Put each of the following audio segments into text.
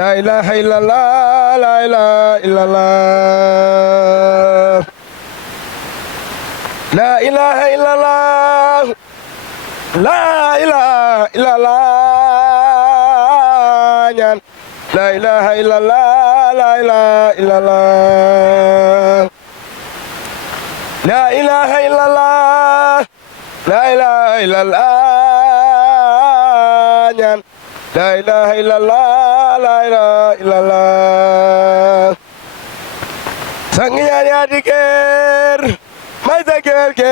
لا إله إلا الله لا إله إلا الله لا إله إلا الله لا إله إلا الله لا إله إلا الله لا إله إلا الله لا إله إلا الله لا إله إلا الله لا إله إلا الله لا إله إلا الله سانغيان يا ديكر ما ديكر كينيان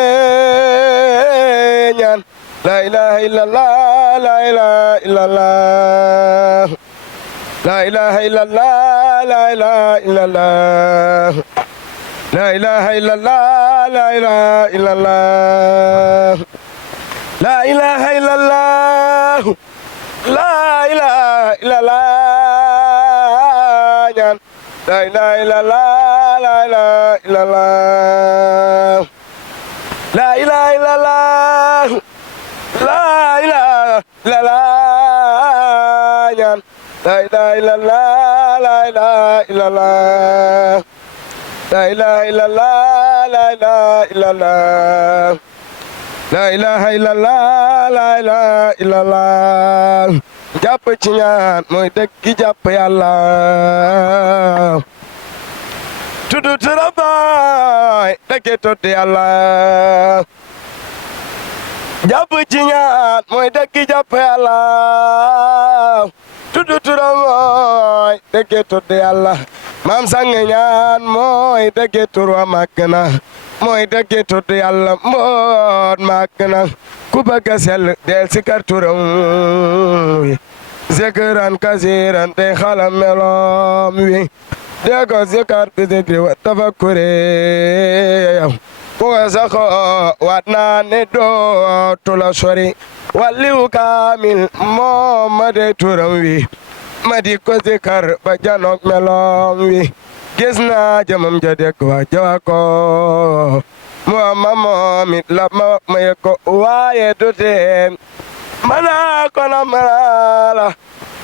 لا إله إلا الله لا إله إلا الله لا إله إلا الله لا إله إلا الله لا إله إلا الله لا إله إلا الله لا إله إلا الله لا إله إلا الله لا إله إلا الله لا إله إلا الله لا إله إلا الله لا إله إلا الله لا إله إلا الله لا إله إلا الله لا إله إلا الله لا إله إلا الله لا إله إلا الله لا إله إلا الله jàpp ci ñaan mooy dëgg jàpp yàlla tuddu turam baay dëgg tudd yàlla jàpp ci ñaan mooy dëgg jàpp yàlla tuddu turam mooy dëgg tudd yàlla maam sang ñaan mooy dëgg tur wa màgg na mooy dëgg tudd yàlla mboot màgg na ku bëgg a sell del si kar turam wi zikran kasiran te xalam meloom wi dee ko zikar bi zikri wa tafakkure ku ko saxo waat naa ne dootu la sori walliw kaamil moom ma dey turam wi ma di ko zikar ba janook meloom wi gis naa jëmam ja dëkk wa jawa ko moom it la ma yëg ko waaye du teen mana ko na mana la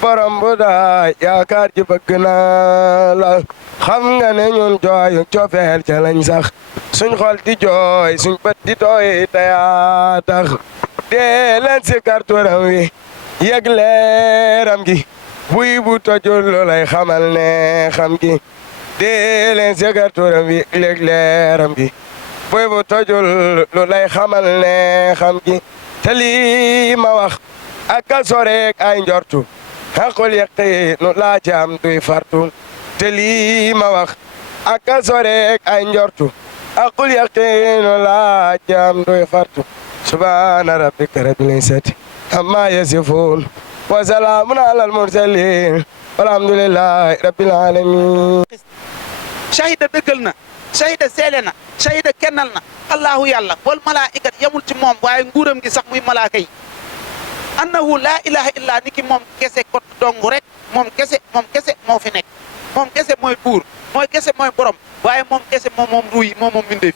borom bu daay yaakaar ji bëgg naa la xam nga ne ñun jooyu cofeel ca lañ sax suñ xol di jooy suñ bët di tooy te yaa tax dee leen si karturam wi yëg leeram gi buy bu tojul lu lay xamal ne xam gi dee leen si karturam wi yëg leeram gi buy bu tojul lu lay xamal ne xam gi te lii ma wax ak a soreek ay njortu xaqul yaqiinu laa jaam duy fartu te lii ma wax ak a soreek ay njortu xaqul yaqiinu laa jaam duy fartu subhaana rabbika rabbil izzati ammaa yasifuun wa salaamun alal mursaliin walhamdulillahi rabbil aalamiin. shahida dëggal na shahida seele na shahida kennal na allahu yàlla wal malaa'ikat yamul ci moom waaye nguuram gi sax muy malaaka yi annahu laa ilaha illa ni ki moom kese kot dong rek moom kese moo fi nekk moom kese mooy buur mooy kese mooy borom waaye moom kese moom ruuy moom mbindeef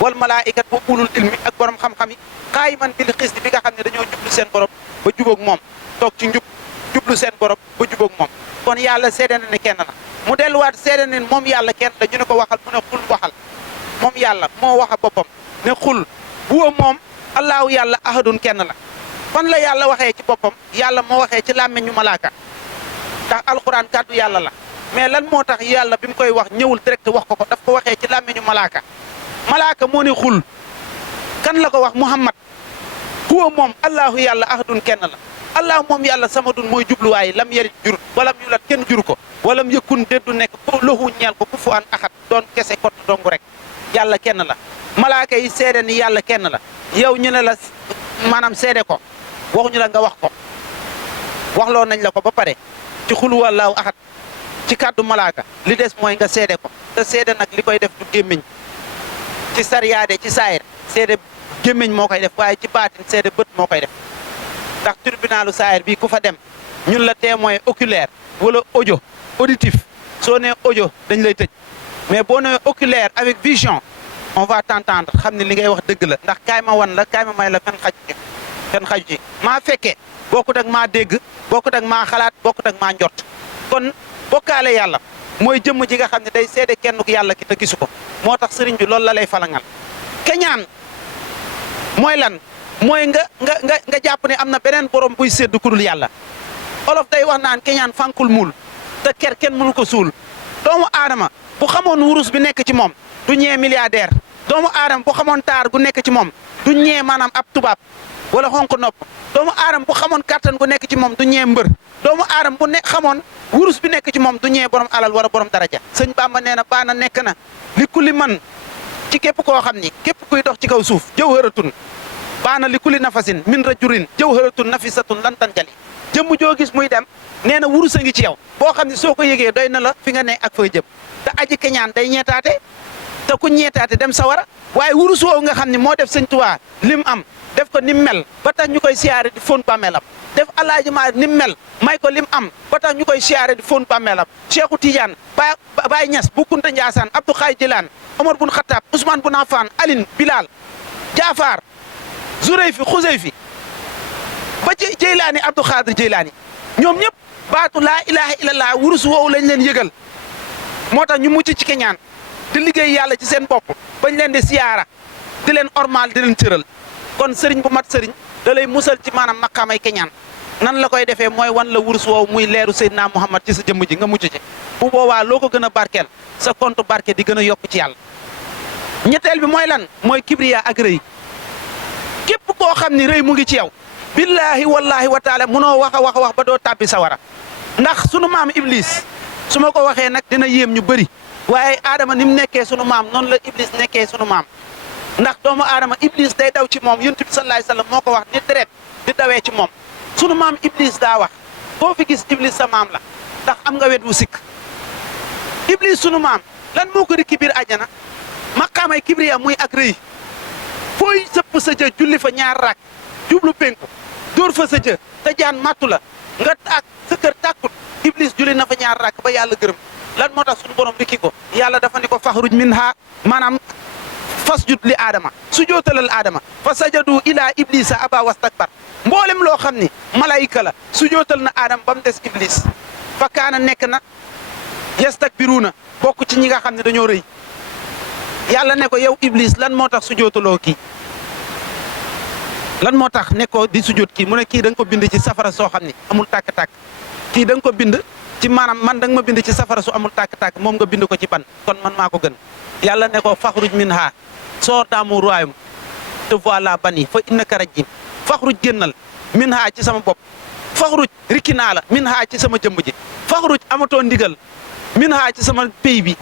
wal malaa'ikat wa ulul ilmi ak borom xam-xam yi qaayiman bil qisti bi nga xam ne dañoo jublu seen borom ba jubóog moom toog ci jublu seen borom ba jubóog moom kon yàlla seede na ne kenn na mu delluwaat seede ne moom yàlla kenn la ñu ne ko waxal mu ne xul waxal moom yàlla moo waxa boppam ne xul huwa moom allahu yàlla ahadun kenn la fan la yàlla waxee ci boppam yàlla moo waxee ci làmmeñu malaaka ndax alxuraan kàddu yàlla la mais lan moo tax yàlla bi mu koy wax ñëwul direct wax ko daf ko waxee ci làmmeñu malaaka moo ne xul kan la ko wax muhammad huwa moom allahu yàlla ahadun kenn la allah moom yàlla samadun mooy jubluwaay lam yarit jurut walam yulat kenn juru ko walam yëkkun déddu nekk lahu ñeel ko ku fu an axat doon kese kott dong rek yàlla kenn la malaaka yi seede ni yàlla kenn la yow ñu ne la maanaam seede ko waxuñu la nga wax ko waxloo nañ la ko ba pare ci xul wallaahu axat ci kàddu malaaka li des mooy nga seede ko te seede nag li koy def du gémmiñ ci sariyaade ci saayir seede gémmiñ moo koy def waaye ci baatin seede bët moo koy def ndax tribunalu saayir bii ku fa dem ñun la témoin oculaire wala auditif soo nee audio dañ lay tëj mais boo nee oculaire avec vision on va t'entendre xam ne li ngay wax dëgg la ndax kaay ma wan la kaay ma may la fen xaju ci maa fekkee bokkut ak maa dégg bokkut ak maa xalaat bokkut ak maa njort kon bokkaale yàlla mooy jëmm ji nga xam ne day seede kenn ku yàlla ki te gisu ko moo tax sëriñ bi loolu la lay falangal keñaan mooy lan mooy nga jàpp ne am na beneen borom buy sédd ku dul yàlla olof day wax naan keñaan fànkul muul te ker kenn mënu ko suul doomu aadama bu xamoon wurus bi nekk ci moom du ñee milliardaire doomu aadama bu xamoon taar gu nekk ci moom du ñee maanaam ab tubaab wala xonk nopp doomu aadama bu xamoon kattan gu nekk ci moom du ñee mbër doomu aadama bu xamoon wurus bi nekk ci moom du ñee borom alal wala borom daraja sëñ Bamba nee na baana nekk na li kulli man ci képp koo xam ni képp kuy dox ci kaw suuf jawharatun baana li kulli nafasin min rajurin jawharatun nafisatun lan tanjali jëmm joo gis muy dem nee na wurus a ngi ci yow boo xam ne soo ko yëgee doy na la fi nga ne ak fooy jëm te aji keñaan day ñeetaate te ku ñeetaate dem sawara waaye wurus woowu nga xam ne moo def sëñ Tuubaa lim am def ko nim mel ba tax ñu koy siyaare di fóon bàmmeelam def alaaji maa nim mel may ko lim am ba tax ñu koy siyaare di fóon bàmmeelam Cheikhu Tidiane Baye Niass bu Kunta Ndiassane Abdou Khaye Jilaan Omar bun Khattab Ousmane bun Affan Aline Bilal Jaafar Zurayfi Xuzayfi ba ci Jeylaani Abdou Khadir Jeylaani ñoom ñëpp baatu laa ilaha illallah wurus woowu lañ leen yëgal moo tax ñu mucc ci keñaan di liggéey yàlla ci seen bopp bañ leen di siyaara di leen ormal di leen cëral kon sëriñ bu mat sëriñ da lay musal ci maanaam maqaamay keñaan nan la koy defee mooy wan la wurus woowu muy leeru Seydina Muhammad ci sa jëmm ji nga mucc ci bu boobaa loo ko gën a barkeel sa compte barke di gën a yokk ci yàlla ñetteel bi mooy lan mooy kibriya ak rëy képp koo xam ni rëy mu ngi ci yow billaahi wallaahi wa taala munoo wax a wax ba doo tàbbi sawara ndax sunu maam Iblis su ma ko waxee nag dina yéem ñu bëri waaye Adama ni mu nekkee sunu maam noonu la Iblis nekkee sunu maam ndax doomu Adama Iblis day daw ci moom Yonent bi sallallaahu alayhi wa sallam moo ko wax ni deret di dawee ci moom sunu maam Iblis daa wax boo fi gis Iblis sa maam la ndax am nga wet wu sikk Iblis sunu maam lan moo ko rikki biir àjjana maqaamay kibriya muy ak rëy fooy sëpp sa jë julli fa ñaar rak jublu penku dóor fa sa jë te jaan màttu la nga tàkk sa kër tàkkut Iblis julli na fa ñaar rak ba yàlla gërëm lan moo tax sunu borom rikki ko yàlla dafa ni ko faxruj minha maanaam fasjud li aadama su jootalal aadama fa sajadu ila iblisa aba wastakbar mboolem loo xam ni malayka la su jootal na aadama ba mu des Iblis fa kaana nekk na yastakbiruuna bokk ci ñi nga xam ne dañoo rëy yàlla ne ko yow Iblis lan moo tax su jootaloo kii lan moo tax ne ko di sujjóot kii mu ne kii da nga ko bind ci safara soo xam ni amul tàkk-tàkk kii da nga ko bind ci maanaam man da nga ma bind ci safara su amul tàkk-tàkk moom nga bind ko ci ban kon man maa ko gën yàlla ne ko faxruj minha sors dans mon royaume te voilà banni fa innaka rajim faxruj génnal minha ci sama bopp faxruj rikki naa la minha ci sama jëmb ji faxruj amatoo ndigal minha ci sama pays bi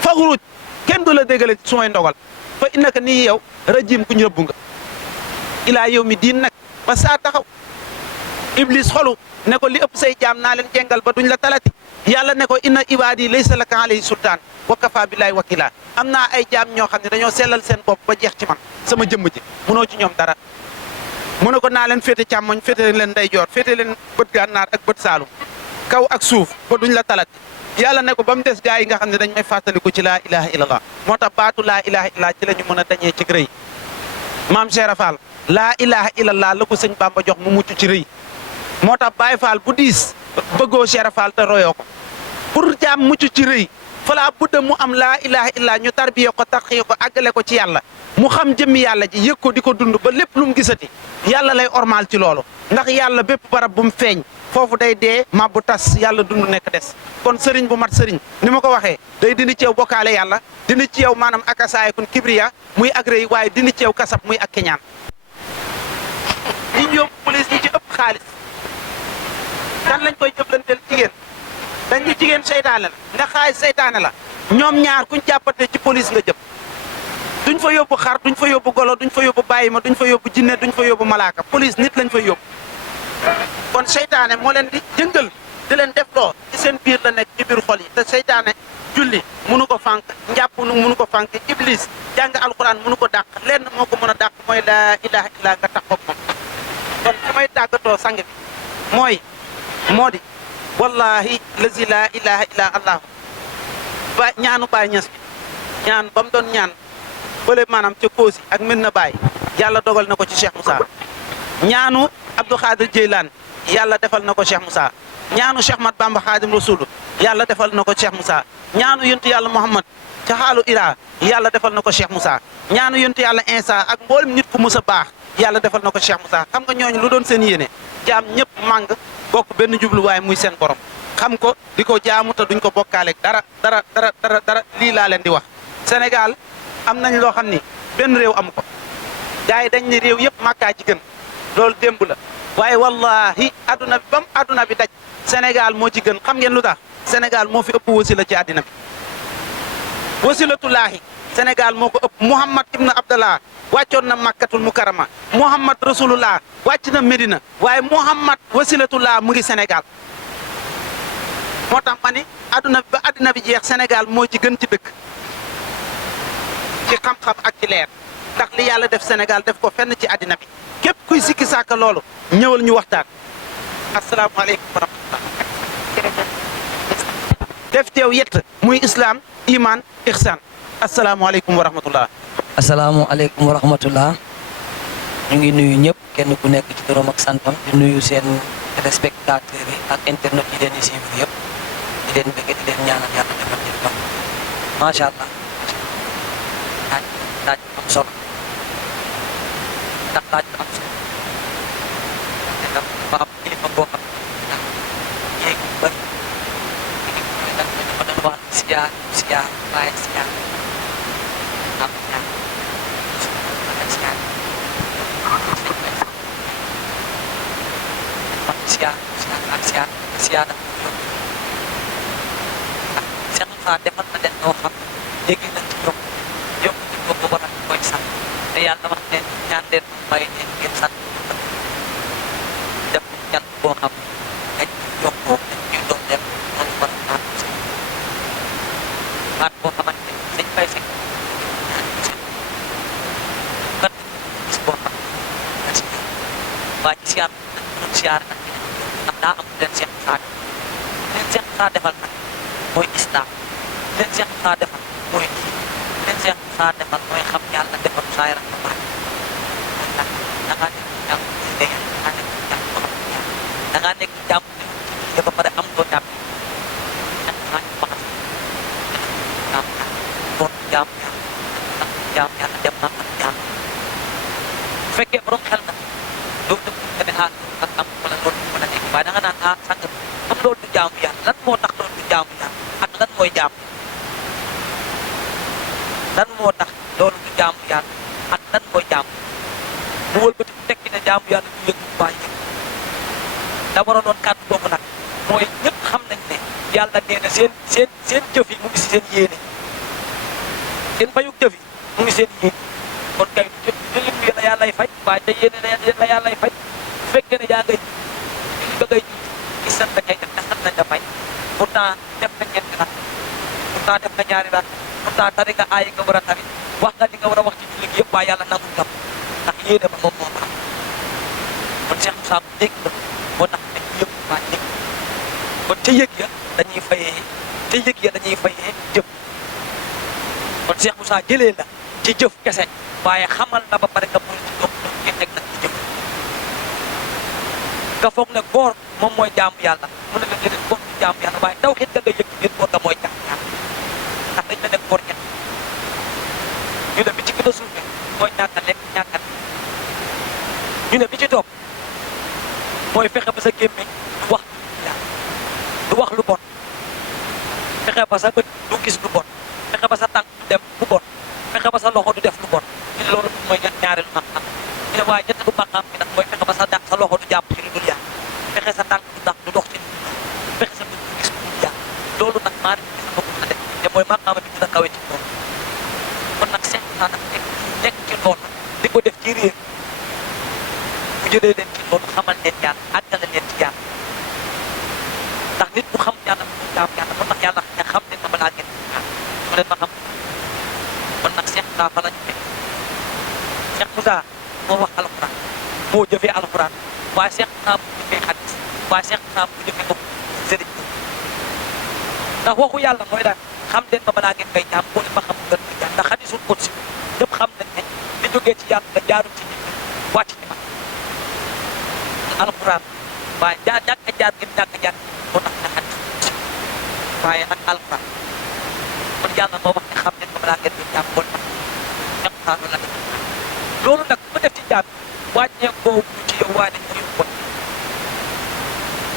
faxruj kenn du la déggale ci sumay ndogal fa innaka nii yow rajim ku ñu rëbbu nga ilaa yow mi diin nag ba saa taxaw Iblis xolu ne ko li ëpp say jaam naa leen jengal ba duñ la talati yàlla ne ko inna ibaadi laysa laka alayhi sultaan wa kafa billahi wakila am naa ay jaam ñoo xam ne dañoo sellal seen bopp ba jeex ci man sama jëmm ji munoo ci ñoom dara mu ne ko naa leen féete càmmoñ féete leen ndeyjoor féete leen bët gànnaar ak bët saalum kaw ak suuf ba duñ la talati yàlla ne ko ba mu des gaa yi nga xam ne dañ may fàttaliku ci laa ilaha illallah moo tax baatu laa ilaha illallah ci la ñu mën a dañee ci rëy maam Cheikh Fall laa ilaha illallah la ko sëñ Bamba jox mu mucc ci rëy moo tax Baye Fall bu diis bëggoo Cheikh Fall te royoo ko pour jaam mucc ci rëy falaa budda mu am laa ilaha illallah ñu tarbiye ko tarxiye ko àggale ko ci yàlla mu xam jëmmi yàlla ji yëg ko di ko dund ba lépp lu mu gisati yàlla lay ormal ci loolu ndax yàlla bépp barab bu mu feeñ foofu day dee mabbu tas yàlla dund nekk des kon sëriñ bu mat sëriñ ni ma ko waxee day dindi ci yow bokkaale yàlla dindi ci yow maanaam ak asaayakun kibriya muy ak rëy waaye dindi ci yow kasab muy ak keñaan ñi ñu yóbbu police ñi ci ëpp xaalis kan lañ koy jëflanteel jigéen dañ ñu jigéen seytaane la nga xaalis seytaane la ñoom ñaar kuñ jàppate ci police nga jëm duñ fa yóbbu xar duñ fa yóbbu golo duñ fa yóbbu bàyyi ma duñ fa yóbbu jinne duñ fa yóbbu malaaka police nit lañ fay yóbbu kon seytaane moo leen di jëngal di leen def loo ci seen biir la nekk ci biir xol yi te seytaane julli mënu ko fànk njàpp mënu ko fànk Iblis jàng alxuraan mënu ko dàq lenn moo ko mën a dàq mooy laa ilaha illa nga tax koog moom kon su may tàggatoo sang bi moo di wallahi lazi laa ilaha illa allahu ba ñaanu Baay Ñas bi ñaan ba mu doon ñaan bële maanaam ca Koosi ak Medina Baay yàlla dogal na ko ci Cheikh Moussa ñaanu Abdou Khadir Jeylaan yàlla defal na ko Cheikh Moussa ñaanu Cheikh Mat Bamba Xaadim Rasul yàlla defal na ko Cheikh Moussa ñaanu yontu yàlla Muhammad ca xaalu Ira yàlla defal na ko Cheikh Moussa ñaanu yontu yàlla Insa ak mboolem nit ku mus a baax yàlla defal na ko Cheikh Moussa xam nga ñooñu lu doon seen yéene jaam ñëpp màng bokk benn jubluwaay muy seen borom xam ko di ko jaamu te duñ ko bokkaaleeg dara lii laa leen di wax. Sénégal am nañ loo xam ni benn réew amu ko gars yi dañ ne réew yëpp màkkaa ci gën loolu démb la waaye wallahi adduna bi bam adduna bi daj Sénégal moo ci gën xam ngeen lu tax Sénégal moo fi ëpp wasila ci àddina bi wasilatullaahi Sénégal moo ko ëpp Muhammad ibn Abdallah wàccoon na Makkatul Mukarrama Muhammad Rasulullah wàcc na Medina waaye Muhammad wasilatullah mu ngi Sénégal moo tax ma ni adduna bi ba addina bi jeex Sénégal moo ci gën ci dëkk ci xam-xam ak ci leer ndax li yàlla def Sénégal def ko fenn ci àddina bi képp kuy sikki sàkka loolu ñëwal ñu waxtaan asalaamaaleykum wa rahmatullah def teew yett muy islam iman ihsan asalaamaaleykum wa rahmatullah asalaamaaleykum wa rahmatullah ñu ngi nuyu ñëpp kenn ku nekk ci turam ak santam di nuyu seen téléspectateurs yi ak internet yi leen di suivre yëpp di leen bëgg di leen ñaanal yàlla defal leen baax macha allah laaj am solo ndax laaj am solo te tam dafa am kilifa boo xam ne yéeg yu bëri dafa doon wax siyaar waaye siyaar am ñaar siyaar siyaar dafa yóbbu ndax Cheikh Moussa defal na leen noo xam léegi nañ ci yóbbu ci boobu war a koy sant te yàlla wax ne ñaan leen may leen ngeen sant def ñan boo xam dañ yokkoo dañ ñuy doon dem loolu war a baat boo xamante ne dañ fay fekk kat gis boo xam ne si waa ci siyaar dañ doon siyaar nag ndax daa am leen Cheikh Moussa leen Cheikh Moussa defal nag mooy islam leen Cheikh Moussa defal mooy kii leen Cheikh Moussa defal mooy xam yàlla defal saa yaram ba baax ndax da ngaa nekk jàmm da ngaa nekk jàmm ba xam yàlla da ngaa nekk jàmm te ba pare am doo jàmm Cheikh Moussa ñu baxas jàmm yàlla bon jàmm yàlla ndax jàmm yàlla dem na ak jàmm bu fekkee borom xel na doo dëpp nga ne ak am wala loolu mën a nekk waaye da nga naan sànq am loolu du jaamu yàlla lan moo tax loolu du jaamu yàlla ak lan mooy jaamu lan moo tax loolu du jaamu yàlla ak lan mooy jaamu mu wëlbati ku tekki ne jaamu yàlla du yëg waa yëg da war a doon kàddu boobu nag mooy ñëpp xam nañ ne yàlla nee na seen jëf yi mu ngi si seen yéene seen fayuk jëf yi mu ngi seen yéene kon kay jëf yi la yàllay fay waaye te yéene la yàllay fay bu fekkee ne yaa ngay ba ngay gis sant kay def te sant nañ la fay pourtant def nga ñeenti rak pourtant def nga ñaari rak pourtant tari nga aay nga war a tari wax nga li nga war a wax ci julli gi yëpp waaye yàlla nangul nga ndax yéene ba moom moo baax kon Cheikh Moussa bu dégg na moo tax ne yëpp waa dégg kon ca yëg ya dañuy fayee jëf kon Cheikh Moussa jëlee la ci jëf kese waaye xamal na ba pare nga mën ci dox nga teg nag ci jëf nga foog ne góor moom mooy jaamu yàlla mu ne la déedéet góor du jaamu yàlla waaye taw xit da nga yëg biir góor ga mooy jaamu yàlla ndax dañ la nekk góor ñett ñu ne bi ci gën a suufe mooy ñàkk a lekk ñàkk a ñu ne bi ci topp mooy fexe ba sa gémmiñ du wax yàlla du wax lu bon fexe ba sa bët du gis lu bon fexe ba sa tànk du dem lu bon fexe ba sa loxo du def lu bon ñu ne loolu mooy ñaareelu xam-xam ñu ne waaye ñetteelu xam-xam bi nag mooy fexe ba sa loxo du jàpp ci lu dul yàlla fexe sa tànk du dox ci lu dul fexe sa bët du gis lu dul yàlla loolu nag maa ngi gis nga ko mën a def te mooy maqaama bi dina kawe ci loolu kon nag Cheikh Moussa nag nekk ci loolu di ko def ci réer bu jëlee leen ci loolu xamal leen yàlla àggale leen ci yàlla ndax nit bu xam yàlla mu jaam yàlla moo tax yàlla ne xam leen ma balaa ngeen mu leen ma xam kon nag Cheikh Moussa fa la ñu fekk Cheikh Moussa moo wax alxuraan moo jëfee alxuraan waaye Cheikh Moussa bu jëfee xadis waaye Cheikh Moussa bu jëfee ko sëriñ ndax waxu yàlla mooy daal xam leen ma balaa ngeen koy jaam boo leen ma xam gën koy jaam ndax xadisul qudsi ñëpp xam nañ ne li jógee ci yàlla nga jaarul ci nit ñi wàcc ci man alxuraan waaye ñàkk a jaar gi ñàkk a jaar moo tax nga xam waaye nag alxuraan kon yàlla moo wax ne xam ne ko balaa ngeen di jàpp kon nag ñaqtaanu la loolu nag bu def ci jàpp wàññeekoo wuñu ci yow waaye dañ ko yóbbu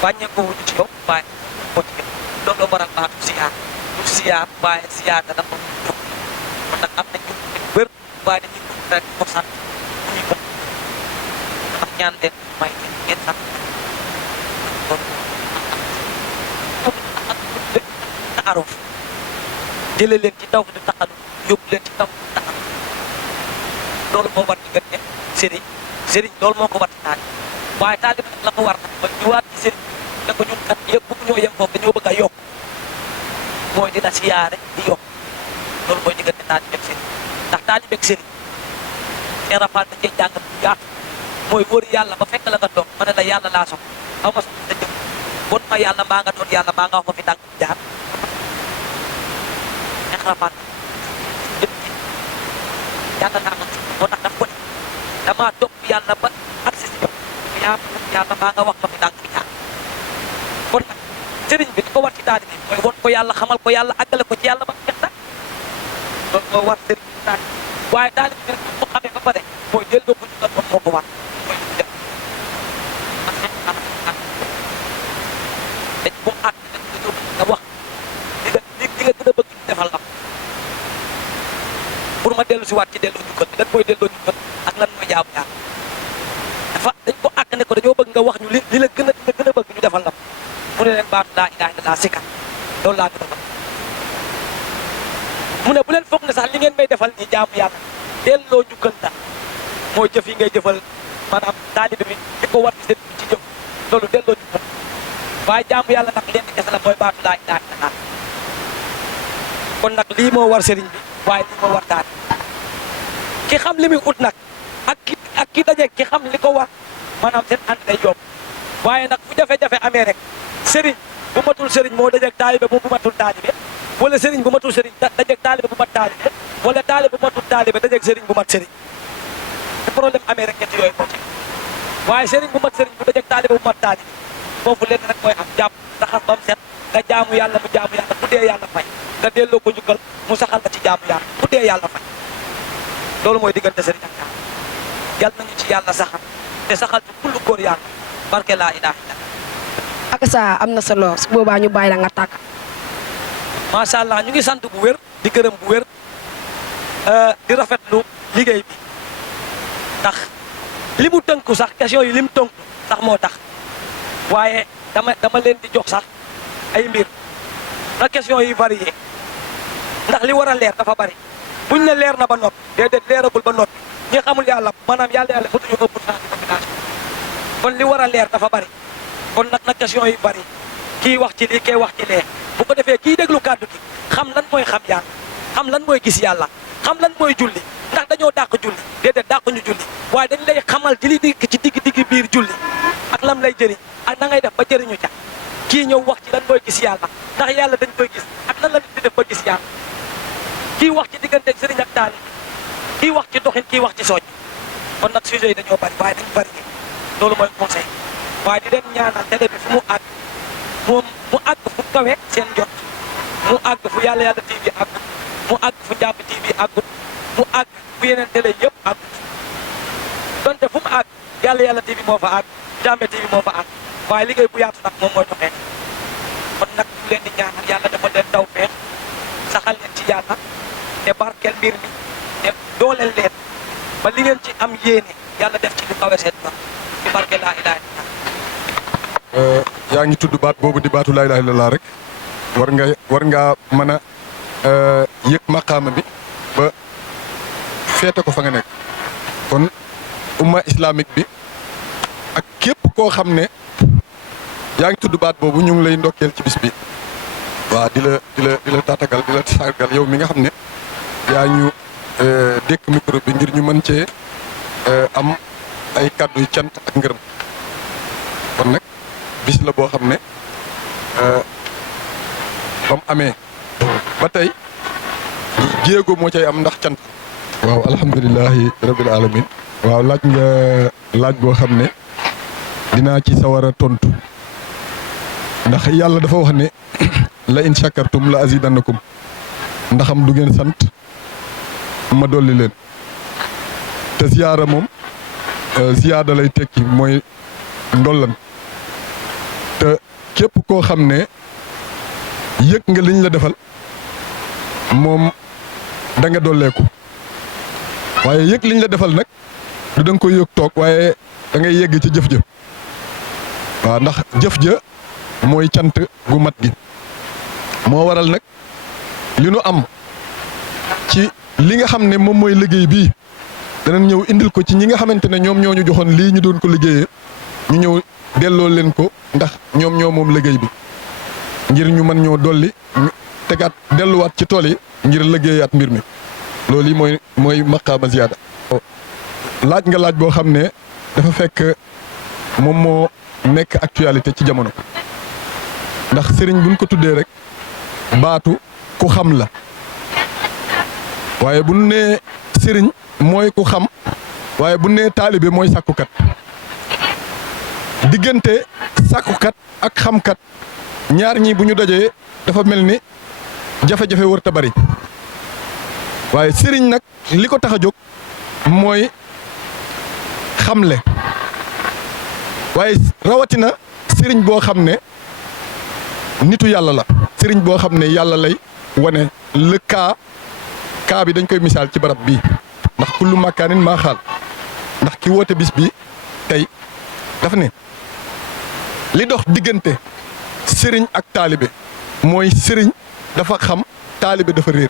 wàññeekoo wuñu ci yow waaye ko ci yow loolu waral baatu siyaar du siyaar waaye siyaar dana ko jóg kon nag am nañ ko wér waaye dañuy ko rek ko sant muy ko ndax ñaan leen may ngeen sant aruf jëlee leen ci taw di taxalu yóbbu leen ci taw di taxalu loolu moo war diggante sëriñ loolu moo ko war ci taali waaye taalibe nag la ko war nag ba ñëwaat ci sëriñ ne ko ñun kat yëpp bëgg ñoo yem foofu dañoo bëgg a yokk mooy di la siyaare di yokk loolu mooy diggante taalibe ak sëriñ ndax taalibe ak sëriñ seen rafaat da cee jàngat bu yaatu mooy wóor yàlla ba fekk la nga toog ma ne la yàlla laa soxla xaw ma soxla sa jëm bon ma yàlla maa nga doon yàlla maa nga wax ma fi tànk jaar rafaat yëpp yàlla naa ma moo tax daf ko ne damaa topp yàlla ba accès si yow yàlla maa nga wax ma fi tànk bi jaar kon nag sëriñ bi di ko war ci taalibe bi mooy won ko yàlla xamal ko yàlla àggale ko ci yàlla ba jeex sax loolu moo war sëriñ bi taalibe waaye taalibe bi rek ko xamee ba pare mooy delloo ko ñu kat moo ko war mooy lu def man dañ boo àgg nga wax li nga gën a bëgg ñu defal la pour ma dellu si waat ci delloo njukkal bi lan mooy delloo njukkal ak lan mooy jaamu yàlla dafa dañ ko àgg ne ko dañoo bëgg nga wax ñu li la gën a bëgg ñu defal la mu ne leen baatu laa ilaaha illallaah sikar loolu laa gën a bëgg mu ne bu leen foog ne sax li ngeen may defal ni jaamu yàlla delloo njukkal la mooy jëf yi ngay jëfal maanaam taalibe bi di ko war ci seen ci jëf loolu delloo njukkal waaye jaamu yàlla nag leen di kese la mooy baatu laa ilaaha illallaah kon nag lii moo war sëriñ bi waaye lii moo war taal ki xam li muy ut nag ak ki dajeeg ki xam li ko war maanaam seen ànd day yomb waaye nag fu jafe-jafe amee rek sëriñ bu matul sëriñ moo dajeeg taalibe bu matul taalibe wala sëriñ bu matul sëriñ dajeeg taalibe bu mat taalibe wala taalibe bu matul taalibe dajeeg sëriñ bu mat sëriñ te problème amee rek ñetti yooyu moo ci waaye sëriñ bu mat sëriñ bu dajeeg taalibe bu mat taalibe foofu lenn rek mooy am jàpp saxal ba mu set nga jaamu yàlla mu jaamu yàlla bu dee yàlla fay nga delloo ko njukkal mu saxal la ci jaamu yàlla bu dee yàlla fay loolu mooy diggante sëriñ ak taalibe yàlla nañu ci yàlla saxal te saxal ci kullu góor yàlla barke laa ilaaha illallaah ak sa am na solo su boobaa ñu bàyyi la nga tàkk. macha allah ñu ngi sant bu wér di gërëm bu wér di rafetlu liggéey bi ndax li mu tënku sax question yi li mu tënku sax moo tax waaye dama leen di jox sax ay mbir na question yi varié ndax li war a leer dafa bari buñ ne leer na ba noppi déedéet leeragul ba noppi ñi xamul yàlla maanaam yàlla fatuñu 1% de population kon li war a leer dafa bari kon nag na question yi bari kii wax ci lii kee wax ci lee bu ko defee kii déglu kàddu gi xam lan mooy xam yàlla xam lan mooy gis yàlla xam lan mooy julli ndax dañoo dàq julli déedéet dàq ñu julli waaye dañ lay xamal ci li dikk ci digg biir julli ak lam lay jëriñ ak na ngay def ba jëriñu ca kii ñëw wax ci lan mooy gis yàlla ndax yàlla dañ koy gis ak lan la nit di def ba gis yàlla kii wax ci diggante sëriñ ak taali kii wax ci doxin kii wax ci sooj kon nag sujet yi dañoo bari waaye dañ bari loolu mooy conseil waaye di leen ñaanal télé bi fu mu àgg mu àgg fu kawe seen jot mu àgg fu yàlla TV àggut mu àgg fu Njàmb TV àggut mu àgg fu yeneen télé yëpp àggut donte fu mu àgg yàlla TV moo fa àgg Njàmb TV moo fa àgg waaye liggéey bu yaatu nag moom mooy doxee kon nag ñu leen di ñaanal yàlla dafa leen taw feex saxal leen ci yàlla te barkeel mbir mi te dooleel leen ba li ngeen ci am yéene yàlla def ci lu kawe seen ba ci barke laa ilaaha illallaah yaa ngi tudd baat boobu di baatu laa ilaaha illallaah rek war nga mën a yëg maqaama bi ba feete ko fa nga nekk kon umma islamique bi ak képp koo xam ne yaa ngi tudd baat boobu ñu ngi lay ndokkeel ci bis bi waaw di la tatagal di la sargal yow mi nga xam ne yaa ñu dékk micro bi ngir ñu mën cee am ay kàddu yu cant ak ngërëm kon nag bis la boo xam ne ba mu amee ba tey jéego moo cay am ndax cant. waaw alhamdulilahi rabbil alamin waaw laaj nga laaj boo xam ne dinaa ci sawar a tontu ndax yàlla dafa wax ne la in shakartum la azidannakum ndaxam du ngeen sant ma dolli leen te ziyaara moom ziyaada lay tekki mooy ndollan te képp koo xam ne yëg nga liñ la defal moom da nga dolleeku waaye yëg liñ la defal nag du da nga koy yëg toog waaye da ngay yegg ci jëf ja waaw ndax jëf ja mooy cant gu mat gi moo waral nag li nu am ci li nga xam ne moom mooy liggéey bii danañ ñëw indil ko ci ñi nga xamante ne ñoom ñoo ñu joxoon lii ñu doon ko liggéeyee ñu ñëw delloo leen ko ndax ñoom ñoo moom liggéey bi ngir ñu mën ñoo dolli ñu tegaat delluwaat ci tool yi ngir liggéeyaat mbir mi loolu yi mooy maqaama ziyaada laaj nga laaj boo xam ne dafa fekk moom moo nekk actualité ci jamono ndax sëriñ buñ ko tuddee rek baatu ku xam la waaye bu nee sëriñ mooy ku xam waaye bu nee taalibe mooy sàkkukat diggante sàkkukat ak xamkat ñaar ñi bu ñu dajee dafa mel ni jafe-jafe wërta bari waaye sëriñ nag li ko tax a jóg mooy xamle waaye rawatina sëriñ boo xam ne nitu yàlla la sëriñ boo xam ne yàlla lay wane le kaa bi dañ koy misaal ci barab bii ndax kullu makaanin maa xaal ndax ki woote bis bi tey dafa ne li dox diggante sëriñ ak taalibe mooy sëriñ dafa xam taalibe dafa réer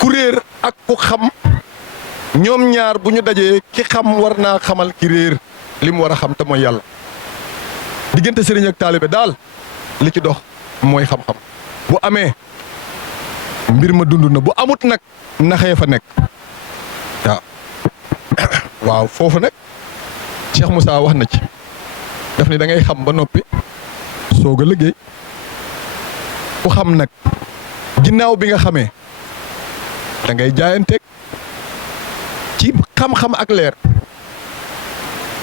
ku réer ak ku xam ñoom ñaar bu ñu dajee ki xam war naa xamal ki réer li mu war a xam te mooy yàlla diggante sëriñ ak taalibe daal li ci dox mooy xam-xam bu amee mbir ma dund na bu amut nag naxee fa nekk waaw foofu nag Cheikh Moussa wax na ci daf ni da ngay xam ba noppi soog a liggéey ku xam nag ginnaaw bi nga xamee da ngay jaayanteeg ci xam-xam ak leer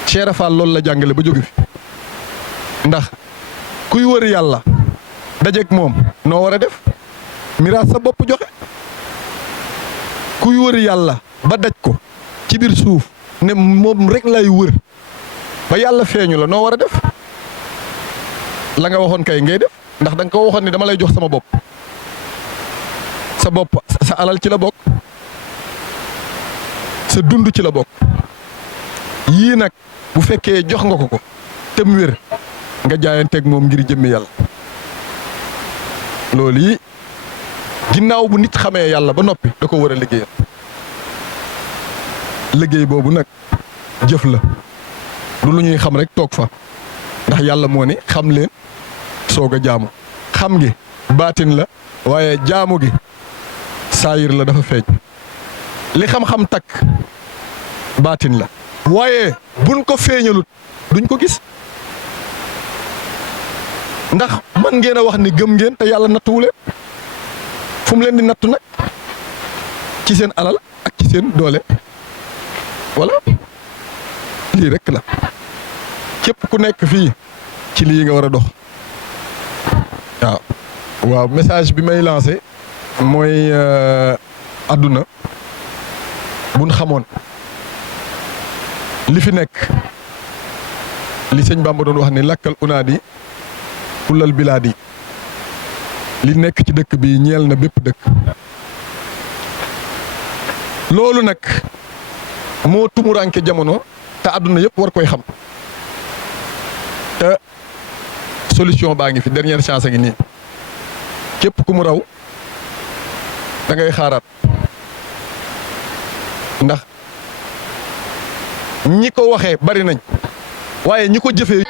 Cheikh Rafal loolu la jàngale ba jóge fi ndax kuy wër yàlla dajeeg moom noo war a def miraas sa bopp joxe kuy wër yàlla ba daj ko ci biir suuf ne moom rek lay wër ba yàlla feeñu la noo war a def la nga waxoon kay ngay def ndax da nga ko waxoon ni dama lay jox sama bopp sa alal ci la bokk sa dund ci la bokk yii nag bu fekkee jox nga ko te mu wér nga jaayanteeg moom ngir jëmmi yàlla loolu yi ginnaaw bu nit xamee yàlla ba noppi da ko war a liggéeyal liggéey boobu nag jëf la du lu ñuy xam rek toog fa ndax yàlla moo ne xam leen soog a jaamu xam gi baatin la waaye jaamu gi saayir la dafa feeñ li xam-xam takk baatin la waaye buñ ko feeñalut duñ ko gis ndax man ngeen a wax ni gëm ngeen te yàlla nattuwuleen fu mu leen di nattu nag ci seen alal ak ci seen doole wala lii rekk la képp ku nekk fii ci lii nga war a dox waaw message bi may lancé mooy àdduna buñ xamoon li fi nekk li sëñ Bamba doon wax ni lakkal unaadi kullal bilaadi li nekk ci dëkk bi ñeel na bépp dëkk loolu nag moo tumuranke jamono te àdduna yëpp war koy xam te solution baa ngi fi dernière chance a ngi nii képp ku mu raw da ngay xaaraat ndax ñi ko waxee bari nañ waaye ñi ko jëfee